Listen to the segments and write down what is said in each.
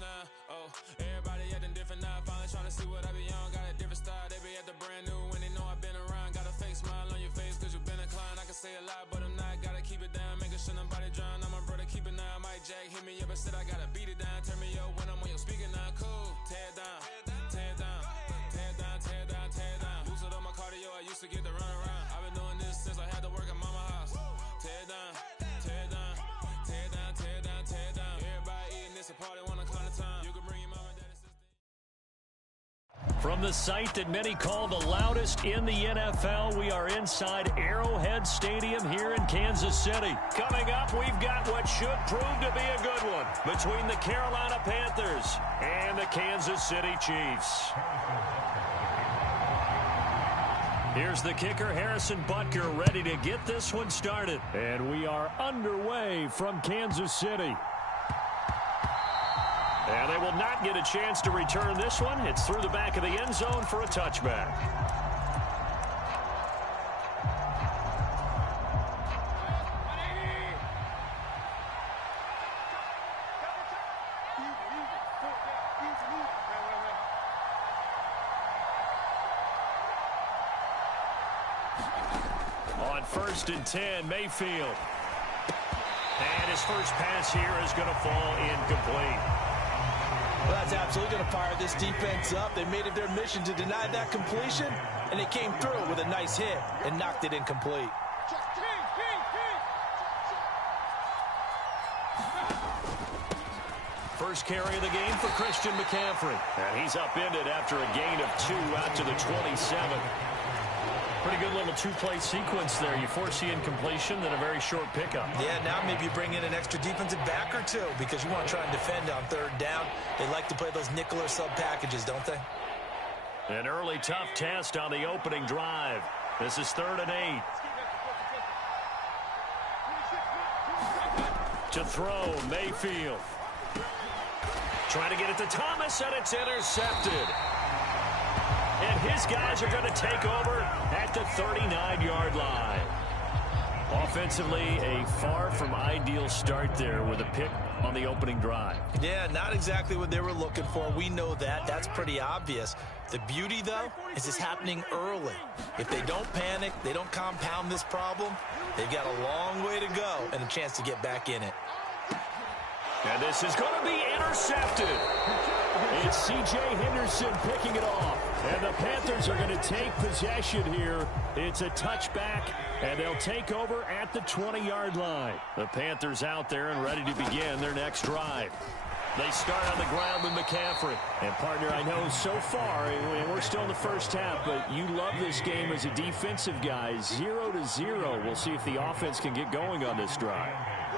now. Oh, everybody acting different now. Finally trying to see what I be on. Got a different style, they be at the brand new when they know I've been around. Got a fake smile on your face cause you been inclined. I can say a lot, but I'm not. Gotta keep it down, making sure nobody drown. I'm a brother, keep it now. Mike Jack hit me up and said I gotta beat it down. Turn me up when I'm on your speaker now. Cool, tear it down, tear it down, tear it down, tear it down, tear it down. Lose it on my cardio, I used to get the run around. I've been doing this since I had to work at mama house. Tear it down, tear it down, tear it down, tear it down, tear it down. Everybody eating this a party, wanna climb the time. You can bring your mama and daddy, sister. From the site that many call the loudest in the NFL, we are inside Arrowhead Stadium here in Kansas City. Coming up, we've got what should prove to be a good one between the Carolina Panthers and the Kansas City Chiefs. Here's the kicker, Harrison Butker, ready to get this one started. And we are underway from Kansas City. And they will not get a chance to return this one. It's through the back of the end zone for a touchback. On 1st and 10, Mayfield. And his first pass here is going to fall incomplete. Well, that's absolutely going to fire this defense up. They made it their mission to deny that completion, and they came through with a nice hit and knocked it incomplete. First carry of the game for Christian McCaffrey. And he's upended after a gain of 2 out to the 27. Pretty good little two-play sequence there. You force the incompletion, then a very short pickup. Yeah, now maybe you bring in an extra defensive back or two because you want to try and defend on 3rd down. They like to play those nickel or sub packages, don't they? An early tough test on the opening drive. This is 3rd and 8. To throw, Mayfield. Trying to get it to Thomas, and it's intercepted. And his guys are going to take over at the 39-yard line. Offensively, a far from ideal start there with a pick on the opening drive. Yeah, not exactly what they were looking for. We know that. That's pretty obvious. The beauty, though, is it's happening early. If they don't panic, they don't compound this problem, they've got a long way to go and a chance to get back in it. And this is going to be intercepted. It's C.J. Henderson picking it off. And the Panthers are going to take possession here. It's a touchback, and they'll take over at the 20-yard line. The Panthers out there and ready to begin their next drive. They start on the ground with McCaffrey. And, partner, I know so far, and we're still in the first half, but you love this game as a defensive guy. 0-0. We'll see if the offense can get going on this drive.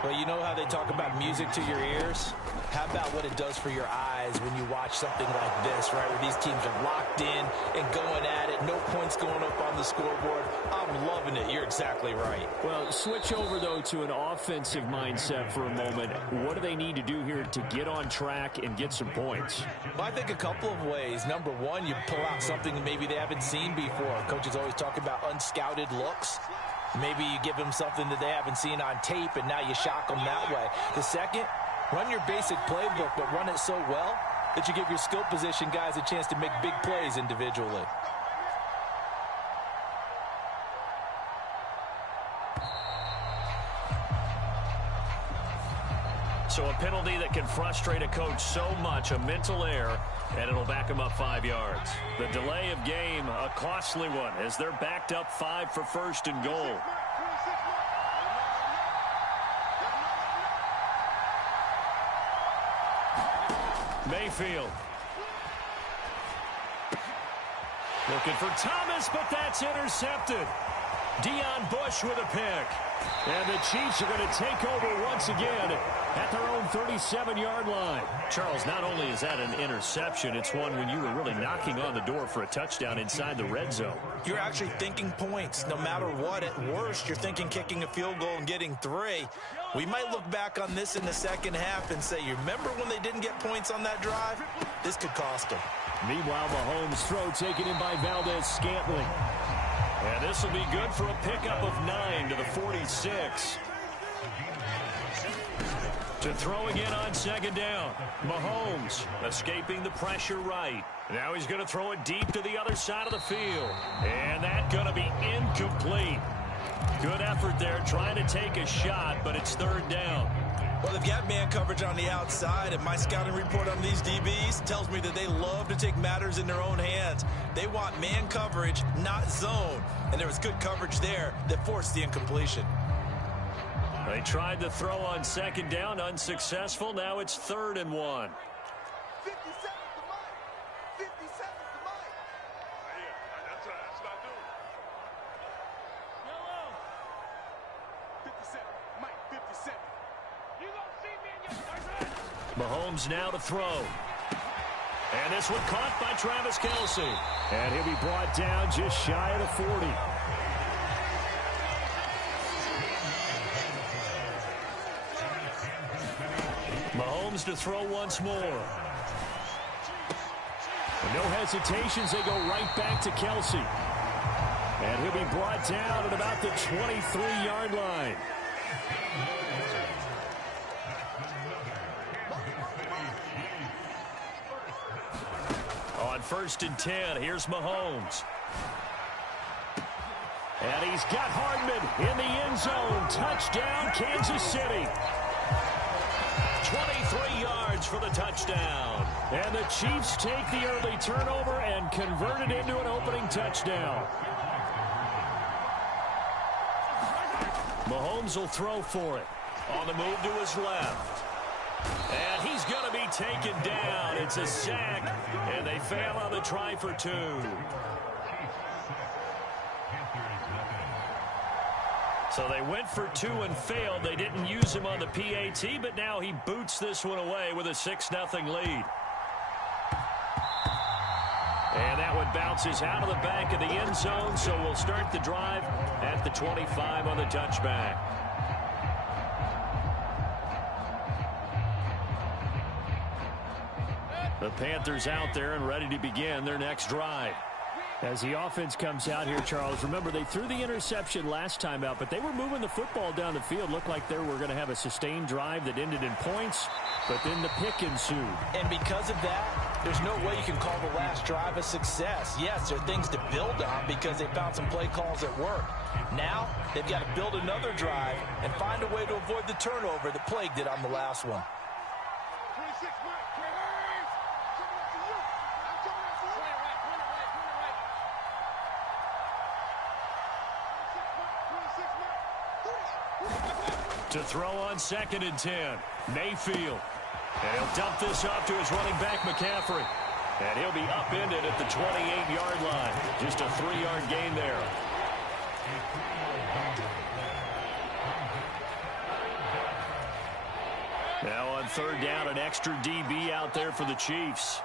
Well, you know how they talk about music to your ears? How about what it does for your eyes when you watch something like this, right, where these teams are locked in and going at it, no points going up on the scoreboard? I'm loving it. You're exactly right. Well, switch over, though, to an offensive mindset for a moment. What do they need to do here to get on track and get some points? Well, I think a couple of ways. Number one, you pull out something that maybe they haven't seen before. Coaches always talk about unscouted looks. Maybe you give them something that they haven't seen on tape, and now you shock them that way. The second, run your basic playbook, but run it so well that you give your skill position guys a chance to make big plays individually. So a penalty that can frustrate a coach so much, a mental error, and it'll back him up 5 yards. The delay of game, a costly one, as they're backed up 5 for 1st and goal. Mayfield. Looking for Thomas, but that's intercepted. Deion Bush with a pick. And the Chiefs are going to take over once again at their own 37-yard line. Charles, not only is that an interception, it's one when you were really knocking on the door for a touchdown inside the red zone. You're actually thinking points. No matter what, at worst, you're thinking kicking a field goal and getting 3. We might look back on this in the second half and say, you remember when they didn't get points on that drive? This could cost them. Meanwhile, Mahomes' throw taken in by Valdez-Scantling. And this will be good for a pickup of 9 to the 46. To throw again on second down. Mahomes escaping the pressure right. Now he's going to throw it deep to the other side of the field. And that's going to be incomplete. Good effort there trying to take a shot, but it's third down. Well, they've got man coverage on the outside, and my scouting report on these DBs tells me that they love to take matters in their own hands. They want man coverage, not zone. And there was good coverage there that forced the incompletion. They tried to throw on second down, unsuccessful. Now it's 3rd and 1. 57 to Mike. 57 to Mike. Yeah, that's what I do. Yellow. 57. Mike, 57. You gonna see me in your third. Mahomes now to throw. And this one caught by Travis Kelce. And he'll be brought down just shy of the 40. Mahomes to throw once more. And no hesitations, they go right back to Kelce. And he'll be brought down at about the 23-yard line. On 1st and 10, here's Mahomes. And he's got Hardman in the end zone. Touchdown, Kansas City. 23 yards for the touchdown. And the Chiefs take the early turnover and convert it into an opening touchdown. Mahomes will throw for it. On the move to his left. And he's going to be taken down. It's a sack, and they fail on the try for 2. So they went for 2 and failed. They didn't use him on the PAT, but now he boots this one away with a 6-0 lead. And that one bounces out of the back of the end zone, so we'll start the drive at the 25 on the touchback. The Panthers out there and ready to begin their next drive. As the offense comes out here, Charles, remember they threw the interception last time out, but they were moving the football down the field. Looked like they were going to have a sustained drive that ended in points, but then the pick ensued. And because of that, there's no way you can call the last drive a success. Yes, there are things to build on because they found some play calls that work. Now, they've got to build another drive and find a way to avoid the turnover that plagued it on the last one. 26 Mike. Coming up to you. I'm coming up to you. Point it right. To throw on 2nd and 10. Mayfield. And he'll dump this off to his running back, McCaffrey. And he'll be upended at the 28-yard line. Just a 3-yard gain there. Now on 3rd down, an extra DB out there for the Chiefs.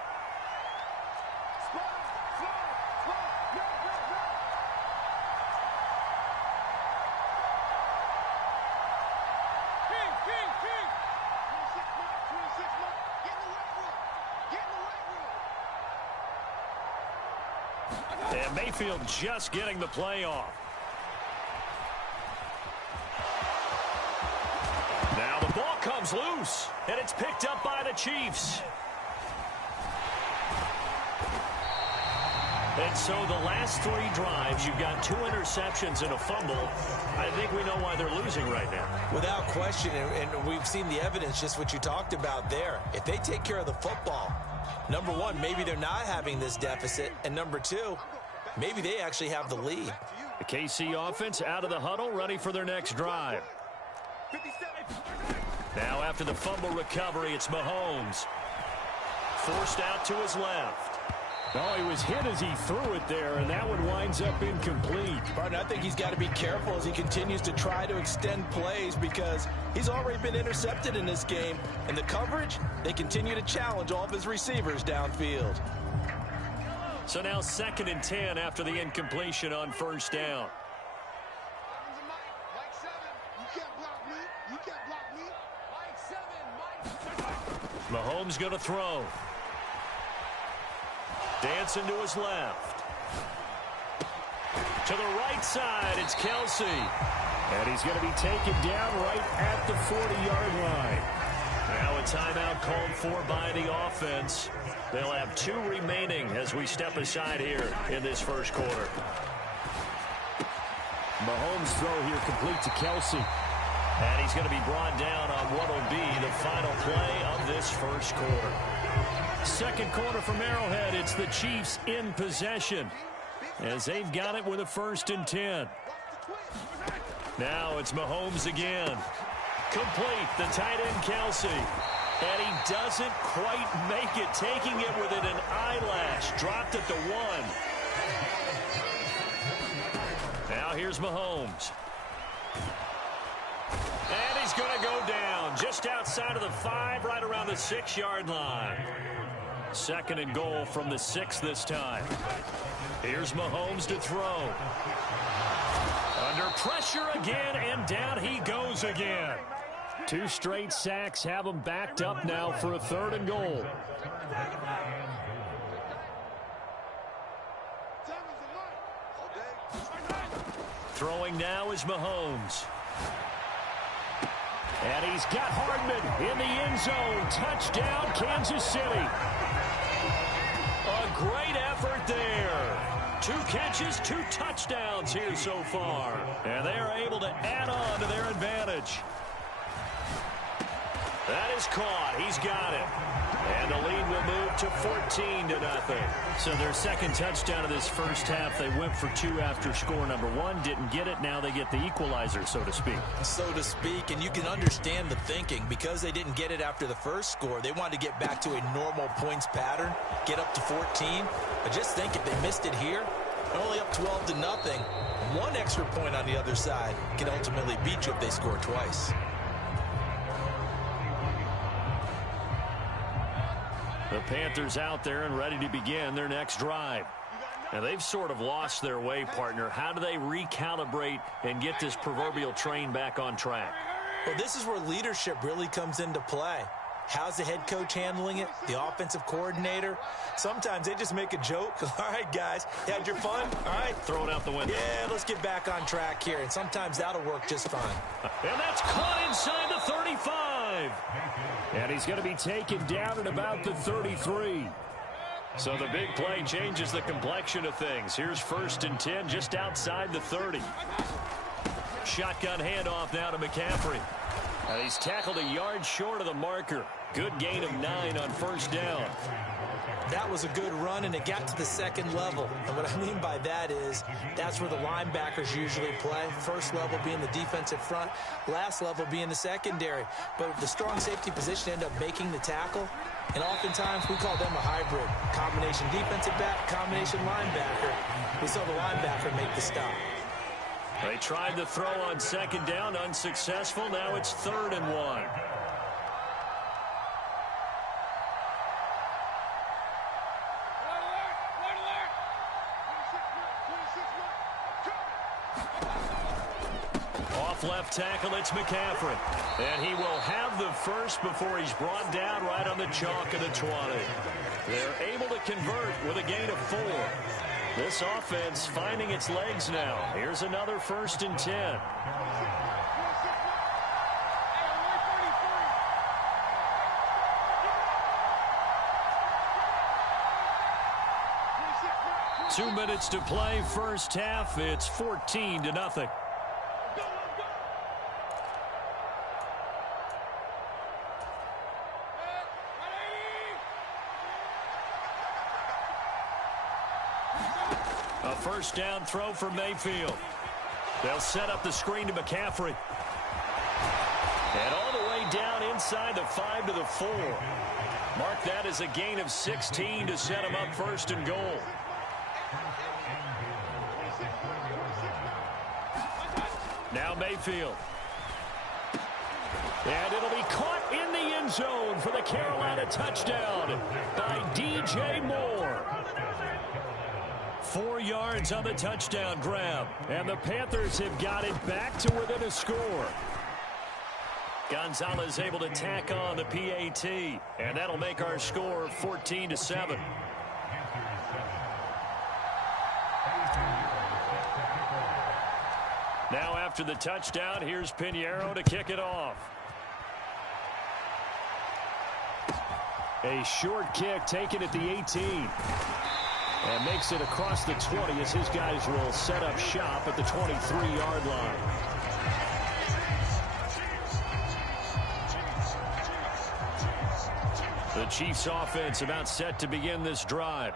And Mayfield just getting the play off. Now the ball comes loose, and it's picked up by the Chiefs. And so the last 3 drives, you've got 2 interceptions and a fumble. I think we know why they're losing right now. Without question, and we've seen the evidence, just what you talked about there. If they take care of the football, number 1, maybe they're not having this deficit, and number 2, maybe they actually have the lead. The KC offense out of the huddle, ready for their next drive. Now after the fumble recovery, it's Mahomes. Forced out to his left. Oh, he was hit as he threw it there, and that one winds up incomplete. Partner, I think he's got to be careful as he continues to try to extend plays because he's already been intercepted in this game. And the coverage, they continue to challenge all of his receivers downfield. So now 2nd and 10 after the incompletion on 1st down. Mahomes going to throw. Dancing to his left. To the right side, it's Kelce. And he's going to be taken down right at the 40-yard line. Now a timeout called for by the offense. They'll have 2 remaining as we step aside here in this first quarter. Mahomes' throw here complete to Kelsey. And he's going to be brought down on what will be the final play of this first quarter. Second quarter from Arrowhead. It's the Chiefs in possession as they've got it with a 1st and 10. Now it's Mahomes again. Complete, the tight end Kelsey. And he doesn't quite make it, taking it within an eyelash. Dropped at the 1. Now here's Mahomes. And he's going to go down just outside of the 5, right around the 6-yard line. 2nd and goal from the 6 this time. Here's Mahomes to throw. Under pressure again, and down he goes again. 2 straight sacks have him backed up now for a 3rd and goal. Throwing now is Mahomes. And he's got Hardman in the end zone. Touchdown, Kansas City. A great effort there. 2 catches, 2 touchdowns here so far. And they are able to add on to their advantage. That is caught. He's got it. And the lead will move to 14-0. So their 2nd touchdown of this first half, they went for 2 after score number 1. Didn't get it. Now they get the equalizer, so to speak. So to speak, and you can understand the thinking. Because they didn't get it after the first score, they wanted to get back to a normal points pattern, get up to 14. But just think, if they missed it here, they're only up 12-0. 1 extra point on the other side can ultimately beat you if they score twice. The Panthers out there and ready to begin their next drive. And they've sort of lost their way, partner. How do they recalibrate and get this proverbial train back on track? Well, this is where leadership really comes into play. How's the head coach handling it? The offensive coordinator? Sometimes they just make a joke. All right, guys, you had your fun? All right. Throw it out the window. Yeah, let's get back on track here. And sometimes that'll work just fine. And that's caught inside the 35. And he's going to be taken down at about the 33. So the big play changes the complexion of things. Here's 1st and 10 just outside the 30. Shotgun handoff now to McCaffrey. And he's tackled a yard short of the marker. Good gain of 9 on 1st down. That was a good run, and it got to the 2nd level. And what I mean by that is that's where the linebackers usually play. 1st level being the defensive front, last level being the secondary. But the strong safety position ended up making the tackle. And oftentimes we call them a hybrid. Combination defensive back, combination linebacker. We saw the linebacker make the stop. They tried the throw on 2nd down, unsuccessful. Now it's 3rd and 1. Off left tackle, it's McCaffrey. And he will have the first before he's brought down right on the chalk of the 20. They're able to convert with a gain of 4. This offense finding its legs now. Here's another 1st and 10. Two minutes to play, first half. It's 14-0. A 1st down throw for Mayfield. They'll set up the screen to McCaffrey. And all the way down inside the 5 to the 4. Mark that as a gain of 16 to set him up 1st and goal. Now Mayfield. And it'll be caught in the end zone for the Carolina touchdown by DJ Moore. 4 yards on the touchdown grab. And the Panthers have got it back to within a score. Gonzalez able to tack on the PAT. And that'll make our score 14-7. Now after the touchdown, here's Pinheiro to kick it off. A short kick taken at the 18. And makes it across the 20 as his guys will set up shop at the 23-yard line. The Chiefs offense about set to begin this drive.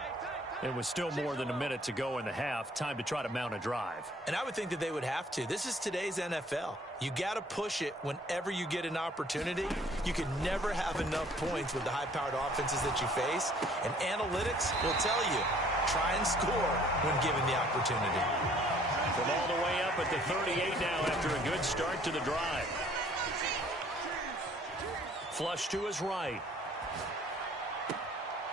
It was still more than a minute to go in the half. Time to try to mount a drive. And I would think that they would have to. This is today's NFL. You got to push it whenever you get an opportunity. You can never have enough points with the high-powered offenses that you face. And analytics will tell you, try and score when given the opportunity. From all the way up at the 38 now after a good start to the drive. Flush to his right.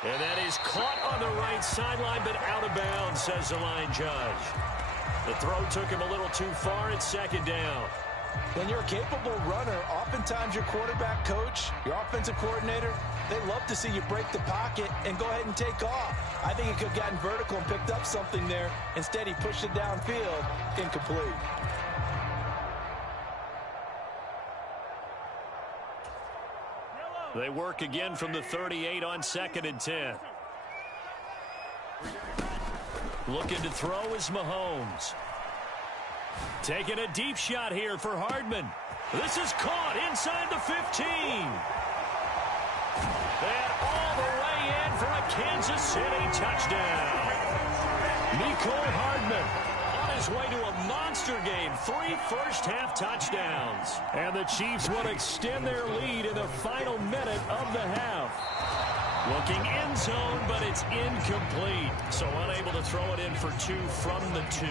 And that is caught on the right sideline, but out of bounds, says the line judge. The throw took him a little too far. It's second down. When you're a capable runner, oftentimes your quarterback coach, your offensive coordinator, they love to see you break the pocket and go ahead and take off. I think he could have gotten vertical and picked up something there. Instead, he pushed it downfield, incomplete. They work again from the 38 on 2nd and 10. Looking to throw is Mahomes. Taking a deep shot here for Hardman. This is caught inside the 15. And all the way in for a Kansas City touchdown. Mecole Hardman on his way to a monster game. 3 first-half touchdowns. And the Chiefs will extend their lead in the final minute of the half. Looking end zone, but it's incomplete. So unable to throw it in for 2 from the 2.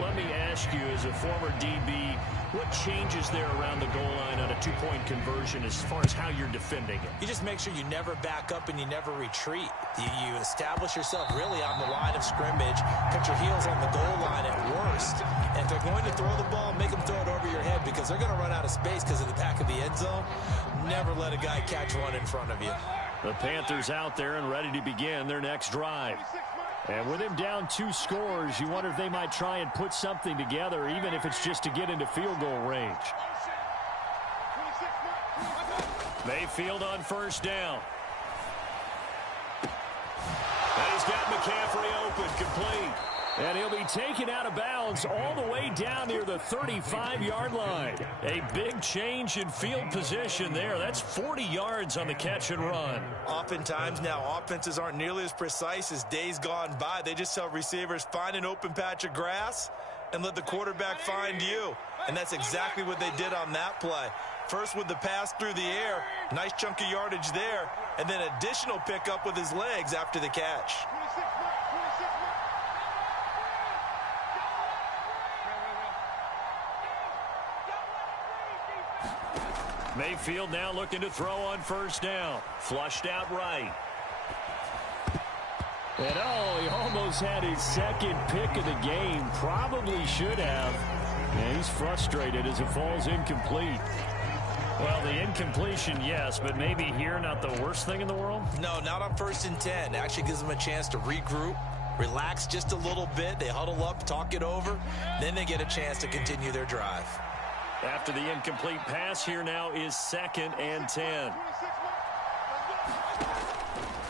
Let me ask you, as a former DB, what changes there around the goal line on a 2-point conversion as far as how you're defending it? You just make sure you never back up and you never retreat. You establish yourself really on the line of scrimmage, put your heels on the goal line at worst. And if they're going to throw the ball, make them throw it over your head because they're going to run out of space because of the back of the end zone. Never let a guy catch one in front of you. The Panthers out there and ready to begin their next drive. And with him down 2 scores, you wonder if they might try and put something together, even if it's just to get into field goal range. Mayfield on first down. And he's got McCaffrey open, complete. And he'll be taken out of bounds all the way down near the 35-yard line. A big change in field position there. That's 40 yards on the catch and run. Oftentimes now, offenses aren't nearly as precise as days gone by. They just tell receivers, find an open patch of grass and let the quarterback find you. And that's exactly what they did on that play. First with the pass through the air, nice chunk of yardage there, and then additional pickup with his legs after the catch. Mayfield now looking to throw on first down. Flushed out right. And he almost had his second pick of the game. Probably should have. And he's frustrated as it falls incomplete. Well, the incompletion, yes, but maybe here not the worst thing in the world? No, not on 1st and 10. It actually gives them a chance to regroup, relax just a little bit. They huddle up, talk it over. Then they get a chance to continue their drive. After the incomplete pass, here now is 2nd and 10.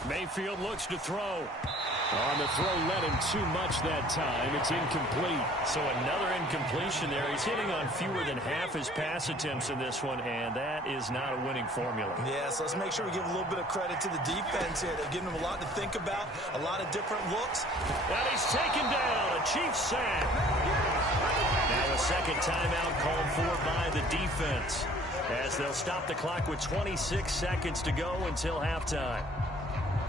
Mayfield looks to throw. On the throw, let him too much that time. It's incomplete. So another incompletion there. He's hitting on fewer than half his pass attempts in this one, and that is not a winning formula. Yeah, so let's make sure we give a little bit of credit to the defense here. They're giving him a lot to think about, a lot of different looks. And he's taken down. A Chiefs sack. Now a second timeout called for by the defense, as they'll stop the clock with 26 seconds to go until halftime.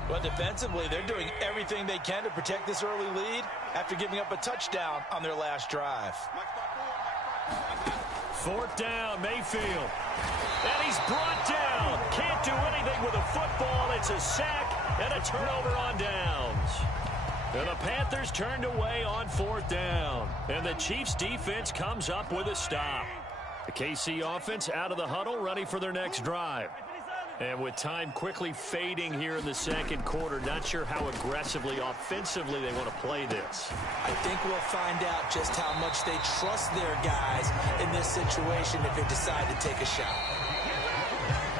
But defensively, they're doing everything they can to protect this early lead after giving up a touchdown on their last drive. 4th down, Mayfield. And he's brought down. Can't do anything with a football. It's a sack and a turnover on downs. And the Panthers turned away on 4th down. And the Chiefs defense comes up with a stop. The KC offense out of the huddle, ready for their next drive. And with time quickly fading here in the second quarter, not sure how aggressively, offensively they want to play this. I think we'll find out just how much they trust their guys in this situation if they decide to take a shot.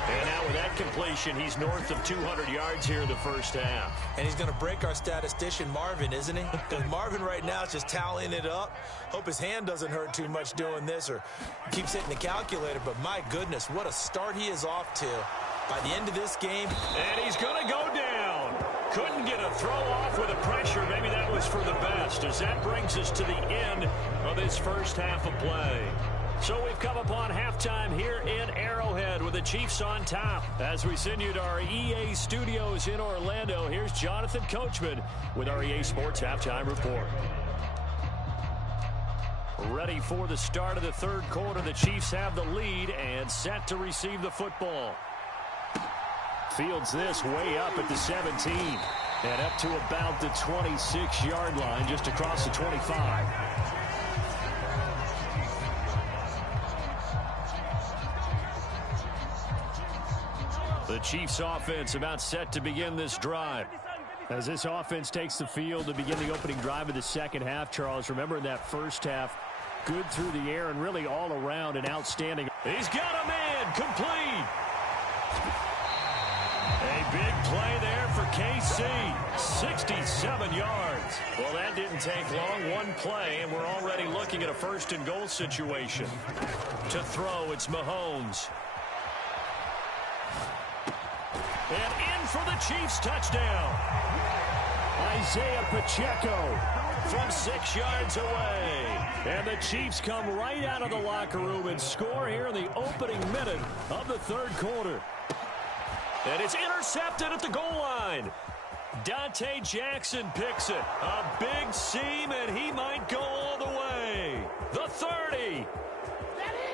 And now with that completion. He's north of 200 yards here in the first half. And he's going to break our statistician, Marvin, isn't he? Because Marvin right now is just tallying it up. Hope his hand doesn't hurt too much doing this or keeps hitting the calculator. But my goodness, what a start he is off to. By the end of this game. And he's going to go down. Couldn't get a throw off with the pressure. Maybe that was for the best, as that brings us to the end of this first half of play. So we've come upon halftime here in Arrowhead with the Chiefs on top. As we send you to our EA studios in Orlando, here's Jonathan Coachman with our EA Sports Halftime Report. Ready for the start of the third quarter. The Chiefs have the lead and set to receive the football. Fields this way up at the 17 and up to about the 26-yard line, just across the 25. The Chiefs offense about set to begin this drive. As this offense takes the field to begin the opening drive of the second half, Charles, remember in that first half, good through the air and really all around and outstanding. He's got a man complete. A big play there for KC, 67 yards. Well, that didn't take long, one play, and we're already looking at a first and goal situation. To throw, it's Mahomes. And in for the Chiefs touchdown. Isaiah Pacheco from 6 yards away. And the Chiefs come right out of the locker room and score here in the opening minute of the third quarter. And it's intercepted at the goal line. Dante Jackson picks it. A big seam, and he might go all the way. The 30,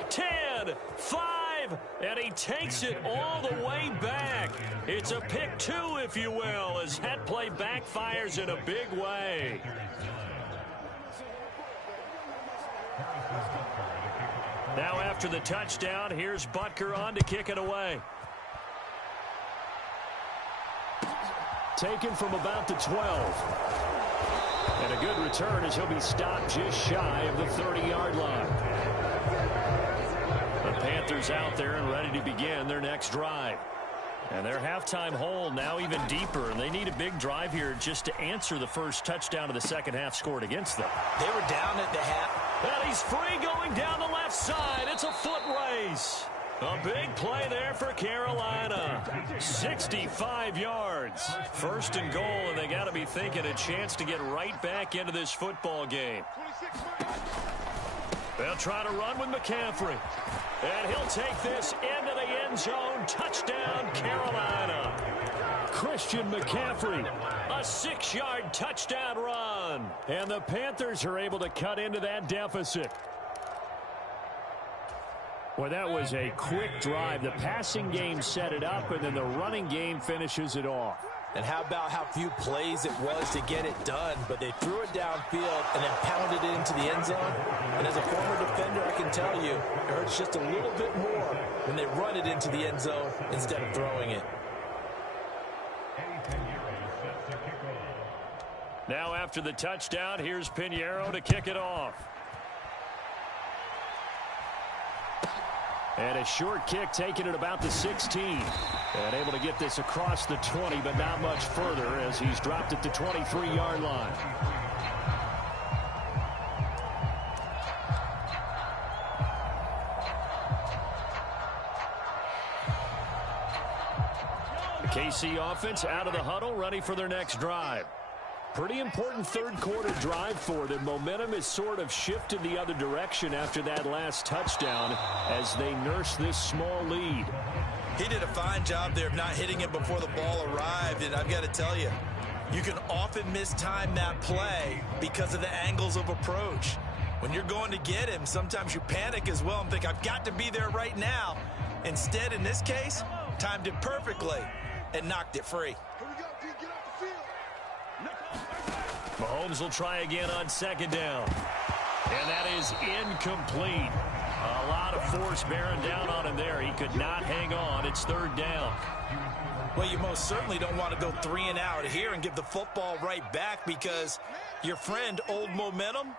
10, 5, and he takes it all the way back. It's a pick two, if you will, as that play backfires in a big way. Now after the touchdown, here's Butker on to kick it away. Taken from about the 12. And a good return as he'll be stopped just shy of the 30-yard line. The Panthers out there and ready to begin their next drive. And their halftime hole now even deeper, and they need a big drive here just to answer the first touchdown of the second half scored against them. They were down at the half. And he's free going down the left side. It's a foot race. A big play there for Carolina. 65 yards. First and goal, and they got to be thinking a chance to get right back into this football game. They'll try to run with McCaffrey. And he'll take this into the end zone. Touchdown, Carolina. Christian McCaffrey, a 6-yard touchdown run. And the Panthers are able to cut into that deficit. Well, that was a quick drive. The passing game set it up, and then the running game finishes it off. And how about how few plays it was to get it done, but they threw it downfield and then pounded it into the end zone. And as a former defender, I can tell you, it hurts just a little bit more when they run it into the end zone instead of throwing it. Now after the touchdown, here's Pinheiro to kick it off. And a short kick taken at about the 16. And able to get this across the 20, but not much further as he's dropped at the 23-yard line. The KC offense out of the huddle, ready for their next drive. Pretty important third quarter drive for them. Momentum has sort of shifted the other direction after that last touchdown as they nurse this small lead. He did a fine job there of not hitting it before the ball arrived, and I've got to tell you, you can often mistime that play because of the angles of approach. When you're going to get him, sometimes you panic as well and think, I've got to be there right now. Instead, in this case, timed it perfectly and knocked it free. Mahomes will try again on second down. And that is incomplete. A lot of force bearing down on him there. He could not hang on. It's third down. Well, you most certainly don't want to go 3 and out here and give the football right back because your friend, Old Momentum,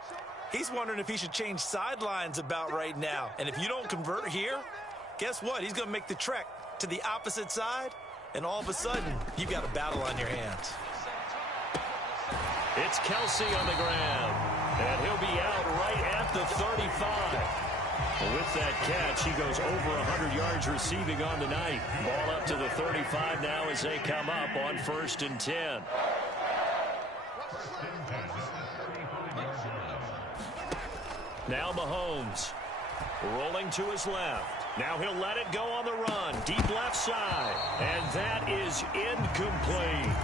he's wondering if he should change sidelines about right now. And if you don't convert here, guess what? He's going to make the trek to the opposite side, and all of a sudden, you've got a battle on your hands. It's Kelsey on the ground, and he'll be out right at the 35. With that catch, he goes over 100 yards receiving on the night. Ball up to the 35 now as they come up on 1st and 10. Now Mahomes rolling to his left. Now he'll let it go on the run. Deep left side. And that is incomplete.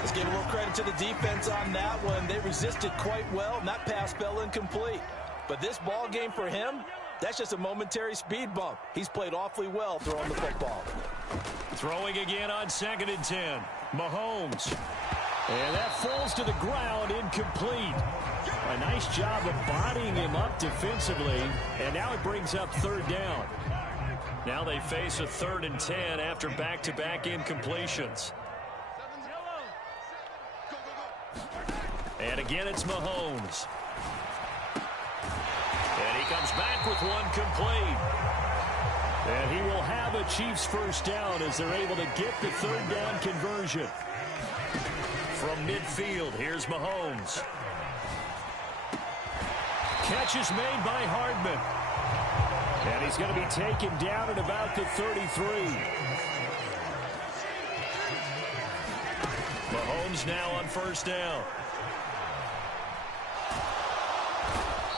Let's give a little credit to the defense on that one. They resisted quite well, and that pass fell incomplete. But this ball game for him, that's just a momentary speed bump. He's played awfully well throwing the football. Throwing again on 2nd and 10. Mahomes. And that falls to the ground, incomplete. A nice job of bodying him up defensively. And now it brings up 3rd down. Now they face a 3rd and 10 after back-to-back incompletions. And again, it's Mahomes. And he comes back with one complete. And he will have a Chiefs 1st down as they're able to get the 3rd down conversion. From midfield, here's Mahomes. Catch is made by Hardman. And he's going to be taken down at about the 33. Mahomes now on 1st down.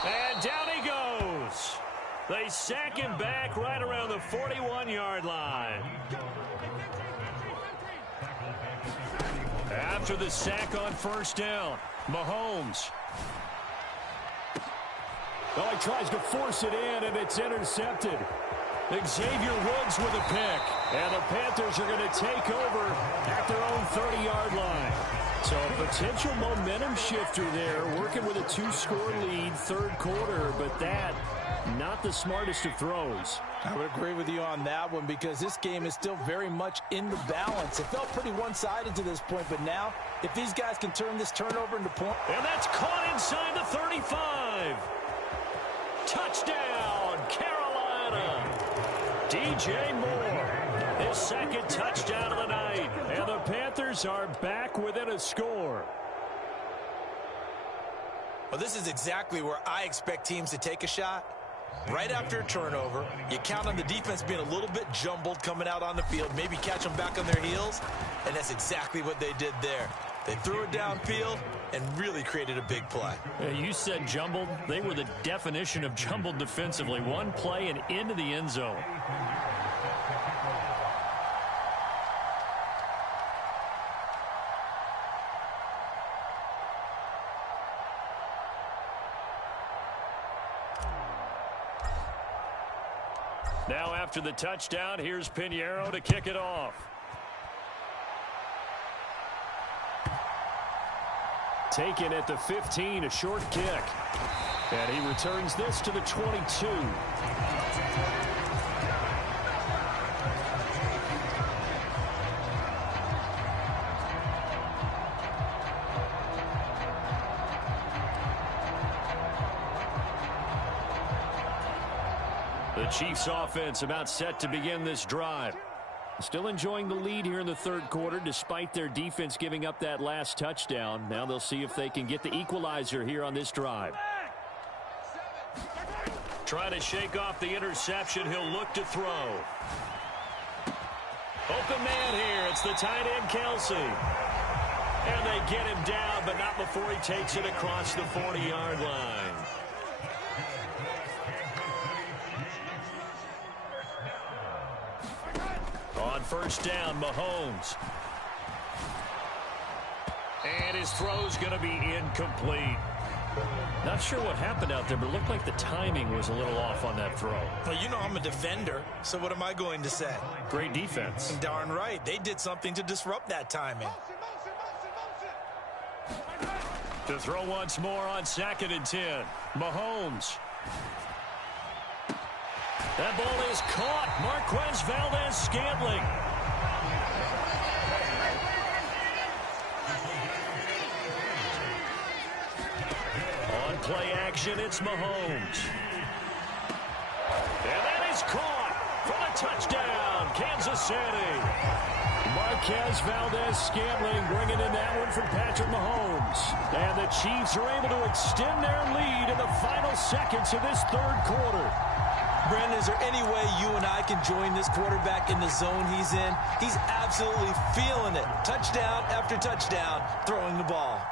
And down he goes. They sack him back right around the 41-yard line. After the sack on 1st down, Mahomes. Oh, he tries to force it in, and it's intercepted. Xavier Woods with a pick. And the Panthers are going to take over at their own 30-yard line. So a potential momentum shifter there, working with a 2-score lead, 3rd quarter, but that, not the smartest of throws. I would agree with you on that one because this game is still very much in the balance. It felt pretty one-sided to this point, but now, if these guys can turn this turnover into point. And that's caught inside the 35. Touchdown, Carolina. DJ Moore, his 2nd touchdown of the night. And the Panthers are back within a score. Well, this is exactly where I expect teams to take a shot. Right after a turnover, you count on the defense being a little bit jumbled coming out on the field, maybe catch them back on their heels, and that's exactly what they did there. They threw it downfield and really created a big play. You said jumbled. They were the definition of jumbled defensively. One play and into the end zone. Now after the touchdown, here's Pinheiro to kick it off. Taken at the 15, a short kick. And he returns this to the 22. The Chiefs offense about set to begin this drive. Still enjoying the lead here in the 3rd quarter despite their defense giving up that last touchdown. Now they'll see if they can get the equalizer here on this drive. Trying to shake off the interception. He'll look to throw. Open man here. It's the tight end, Kelsey. And they get him down, but not before he takes it across the 40-yard line. On 1st down, Mahomes. And his throw's going to be incomplete. Not sure what happened out there, but it looked like the timing was a little off on that throw. Well, you know I'm a defender, so what am I going to say? Great defense. Darn right. They did something to disrupt that timing. To throw once more on 2nd and 10. Mahomes. That ball is caught. Marquez Valdez-Scantling. On play action, it's Mahomes. And that is caught for the touchdown. Kansas City. Marquez Valdez-Scantling bringing in that one from Patrick Mahomes. And the Chiefs are able to extend their lead in the final seconds of this third quarter. Brandon, is there any way you and I can join this quarterback in the zone he's in? He's absolutely feeling it. Touchdown after touchdown, throwing the ball.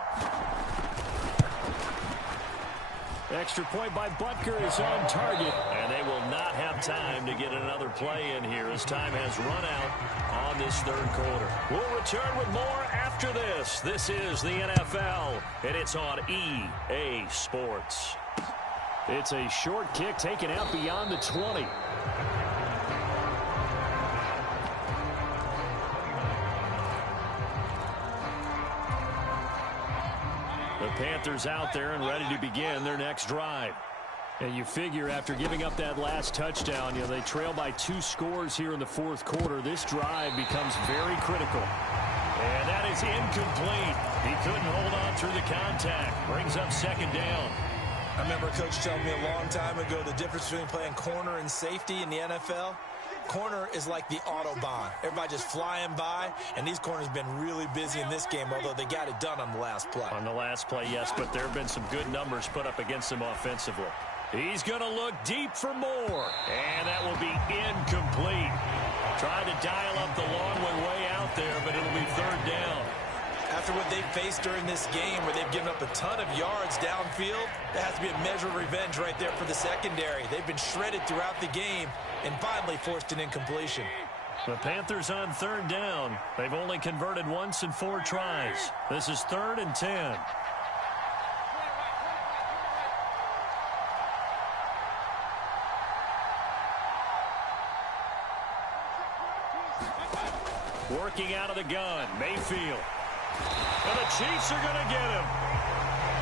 Extra point by Butker is on target. And they will not have time to get another play in here as time has run out on this third quarter. We'll return with more after this. This is the NFL, and it's on EA Sports. It's a short kick taken out beyond the 20. The Panthers out there and ready to begin their next drive. And you figure after giving up that last touchdown, they trail by 2 scores here in the fourth quarter. This drive becomes very critical. And that is incomplete. He couldn't hold on through the contact. Brings up second down. I remember Coach telling me a long time ago the difference between playing corner and safety in the NFL. Corner is like the Autobahn. Everybody just flying by, and these corners have been really busy in this game, although they got it done on the last play. On the last play, yes, but there have been some good numbers put up against them offensively. He's going to look deep for more, and that will be incomplete. Tried to dial up the long way out there, but it'll be third down. After what they've faced during this game where they've given up a ton of yards downfield, there has to be a measure of revenge right there for the secondary. They've been shredded throughout the game and finally forced an incompletion. The Panthers on third down. They've only converted once in 4 tries. This is 3rd and 10. Working out of the gun, Mayfield. And the Chiefs are going to get him.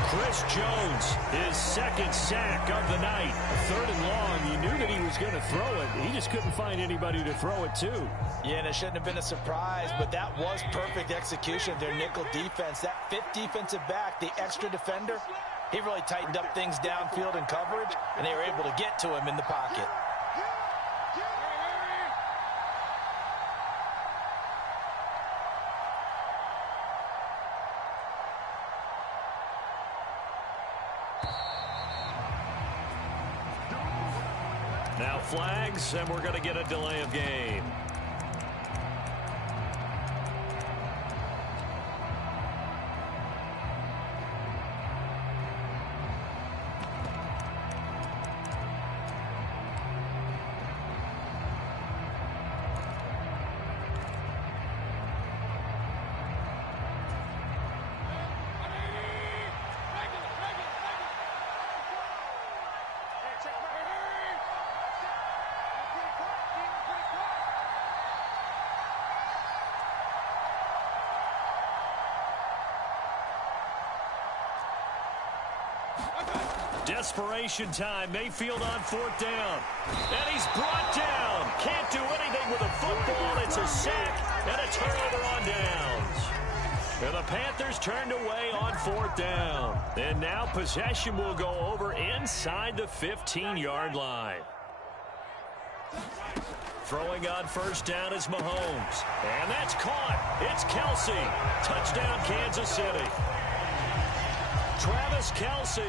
Chris Jones, his 2nd sack of the night. 3rd and long. You knew that he was going to throw it. He just couldn't find anybody to throw it to. Yeah, and it shouldn't have been a surprise, but that was perfect execution of their nickel defense. That 5th defensive back, the extra defender, he really tightened up things downfield in coverage, and they were able to get to him in the pocket. Now flags, and we're going to get a delay of game. Desperation time. Mayfield on 4th down. And he's brought down. Can't do anything with a football. It's a sack and a turnover on downs. And the Panthers turned away on 4th down. And now possession will go over inside the 15-yard line. Throwing on 1st down is Mahomes. And that's caught. It's Kelsey. Touchdown, Kansas City. Travis Kelsey.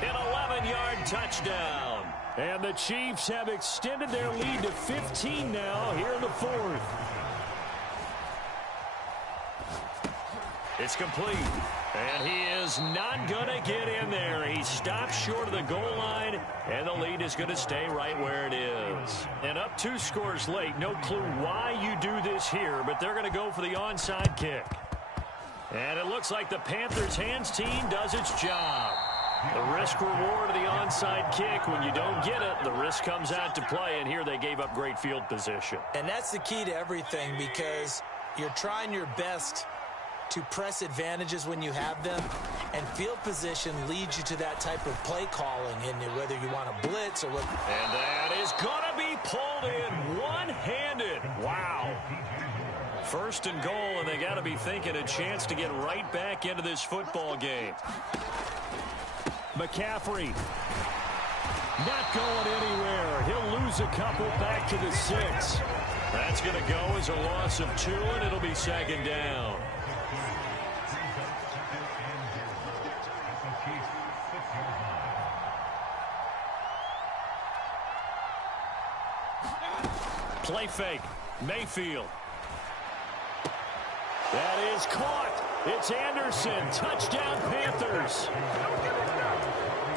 An 11-yard touchdown. And the Chiefs have extended their lead to 15 now here in the 4th. It's complete. And he is not going to get in there. He stops short of the goal line, and the lead is going to stay right where it is. And up 2 scores late. No clue why you do this here, but they're going to go for the onside kick. And it looks like the Panthers' hands team does its job. The risk-reward of the onside kick, when you don't get it, the risk comes out to play, and here they gave up great field position. And that's the key to everything, because you're trying your best to press advantages when you have them, and field position leads you to that type of play calling, and whether you want to blitz or what. And that is going to be pulled in one-handed. Wow. 1st and goal, and they got to be thinking a chance to get right back into this football game. McCaffrey not going anywhere. He'll lose a couple back to the 6. That's going to go as a loss of 2, and it'll be second down. Play fake. Mayfield. That is caught. It's Anderson. Touchdown, Panthers.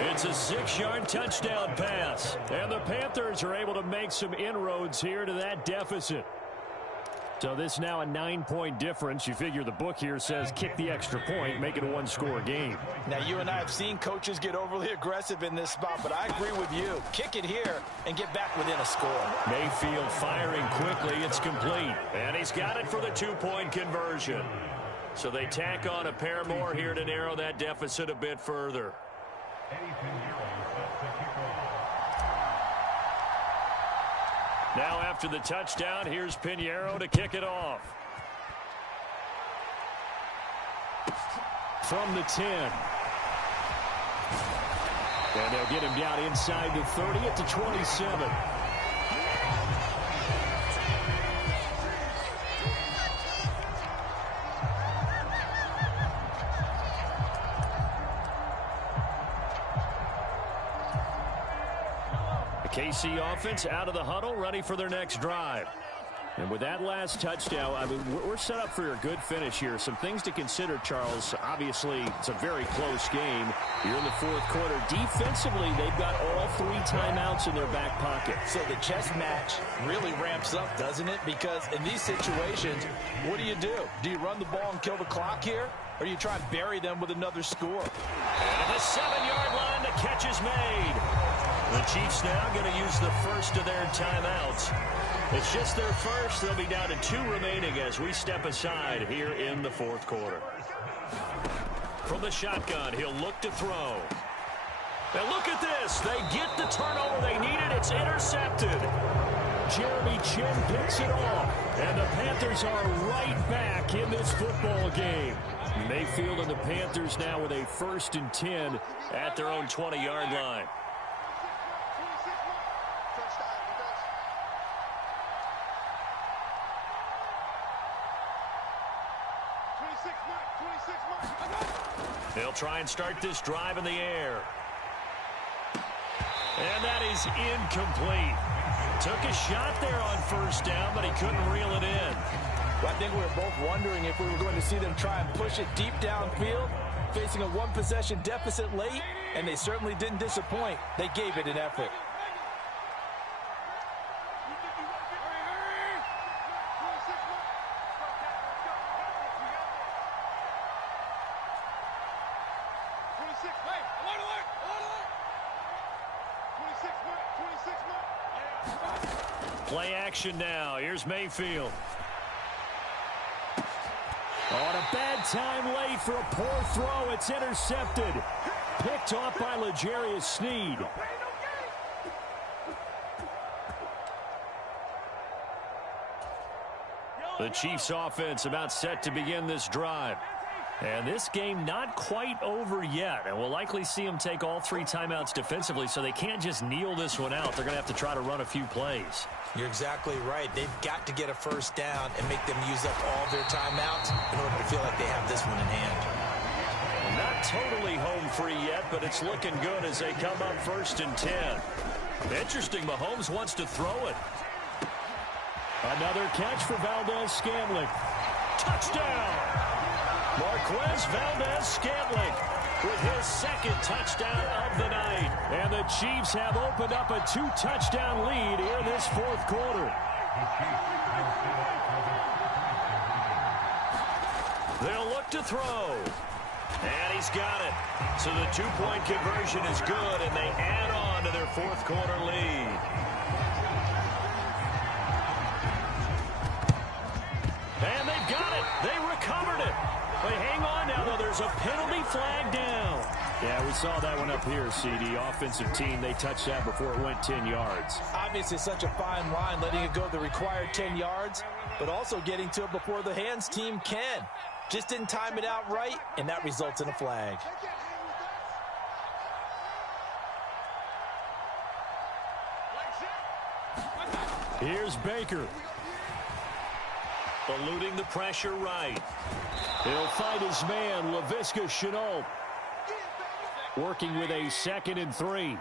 It's a 6-yard touchdown pass. And the Panthers are able to make some inroads here to that deficit. So this now a 9-point difference. You figure the book here says kick the extra point, make it a 1-score game. Now, you and I have seen coaches get overly aggressive in this spot, but I agree with you. Kick it here and get back within a score. Mayfield firing quickly. It's complete. And he's got it for the 2-point conversion. So they tack on a pair more here to narrow that deficit a bit further. Now after the touchdown, here's Pinheiro to kick it off. From the 10. And they'll get him down inside the 30 at the 27. KC offense out of the huddle, ready for their next drive. And with that last touchdown, I mean, we're set up for a good finish here. Some things to consider, Charles. Obviously, it's a very close game. You're in the fourth quarter. Defensively, they've got all 3 timeouts in their back pocket. So the chess match really ramps up, doesn't it? Because in these situations, what do? Do you run the ball and kill the clock here? Or do you try and bury them with another score? And the 7-yard line, the catch is made. The Chiefs now going to use the first of their timeouts. It's just their first. They'll be down to 2 remaining as we step aside here in the fourth quarter. From the shotgun, he'll look to throw. And look at this. They get the turnover they needed. It's intercepted. Jeremy Chin picks it off. And the Panthers are right back in this football game. Mayfield and the Panthers now with a 1st and 10 at their own 20-yard line. They'll try and start this drive in the air. And that is incomplete. Took a shot there on 1st down, but he couldn't reel it in. Well, I think we were both wondering if we were going to see them try and push it deep downfield, facing a 1-possession deficit late, and they certainly didn't disappoint. They gave it an effort. Play action now. Here's Mayfield. On a bad time late for a poor throw. It's intercepted. Picked off by L'Jarius Sneed. The Chiefs offense about set to begin this drive. And this game not quite over yet. And we'll likely see them take all 3 timeouts defensively, so they can't just kneel this one out. They're going to have to try to run a few plays. You're exactly right. They've got to get a 1st down and make them use up all their timeouts in order to feel like they have this one in hand. Not totally home free yet, but it's looking good as they come up 1st and 10. Interesting, Mahomes wants to throw it. Another catch for Valdez-Scantling. Touchdown! Marquez Valdez-Scantling with his 2nd touchdown of the night. And the Chiefs have opened up a 2-touchdown lead here in this fourth quarter. They'll look to throw. And he's got it. So the 2-point conversion is good, and they add on to their fourth quarter lead. And they've got it. They recovered it. They hang on now, though. There's a penalty flag down. Yeah, we saw that one up here, CD. Offensive team, they touched that before it went 10 yards. Obviously, such a fine line, letting it go the required 10 yards, but also getting to it before the hands team can. Just didn't time it out right, and that results in a flag. Here's Baker. Eluding the pressure right. He'll find his man, Laviska Shenault. Working with a 2nd and 3.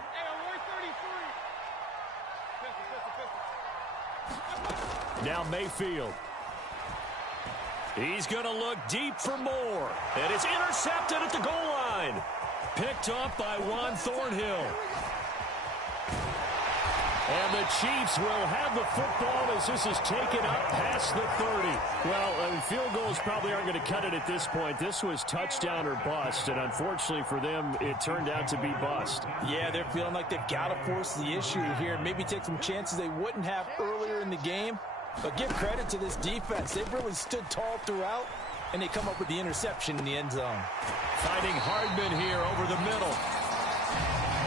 Now Mayfield. He's going to look deep for more. And it's intercepted at the goal line. Picked up by Juan Thornhill. And the Chiefs will have the football as this is taken up past the 30. Well, field goals probably aren't going to cut it at this point. This was touchdown or bust, and unfortunately for them, it turned out to be bust. Yeah, they're feeling like they've got to force the issue here. Maybe take some chances they wouldn't have earlier in the game. But give credit to this defense. They've really stood tall throughout, and they come up with the interception in the end zone. Finding Hardman here over the middle.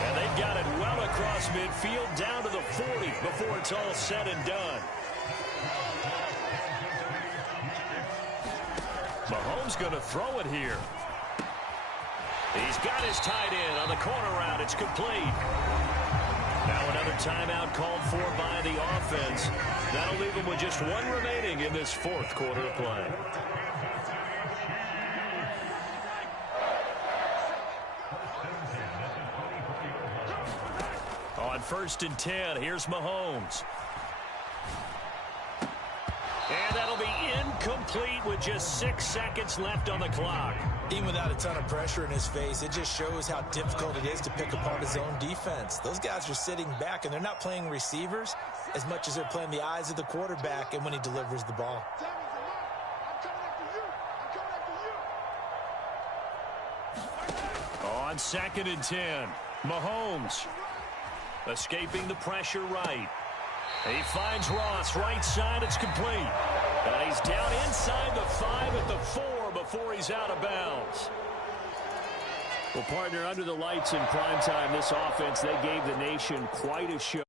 And they've got it well across midfield down to the 40 before it's all said and done. Mahomes going to throw it here. He's got his tight end on the corner route. It's complete. Now another timeout called for by the offense. That'll leave them with just one remaining in this 4th quarter of play. On 1st and 10, here's Mahomes. And that'll be incomplete with just 6 seconds left on the clock. Even without a ton of pressure in his face, it just shows how difficult it is to pick apart his own defense. Those guys are sitting back, and they're not playing receivers as much as they're playing the eyes of the quarterback and when he delivers the ball. On 2nd and 10, Mahomes escaping the pressure right. He finds Ross right side. It's complete. And he's down inside the 5 at the 4 before he's out of bounds. Well, partner, under the lights in prime time, this offense, they gave the nation quite a show.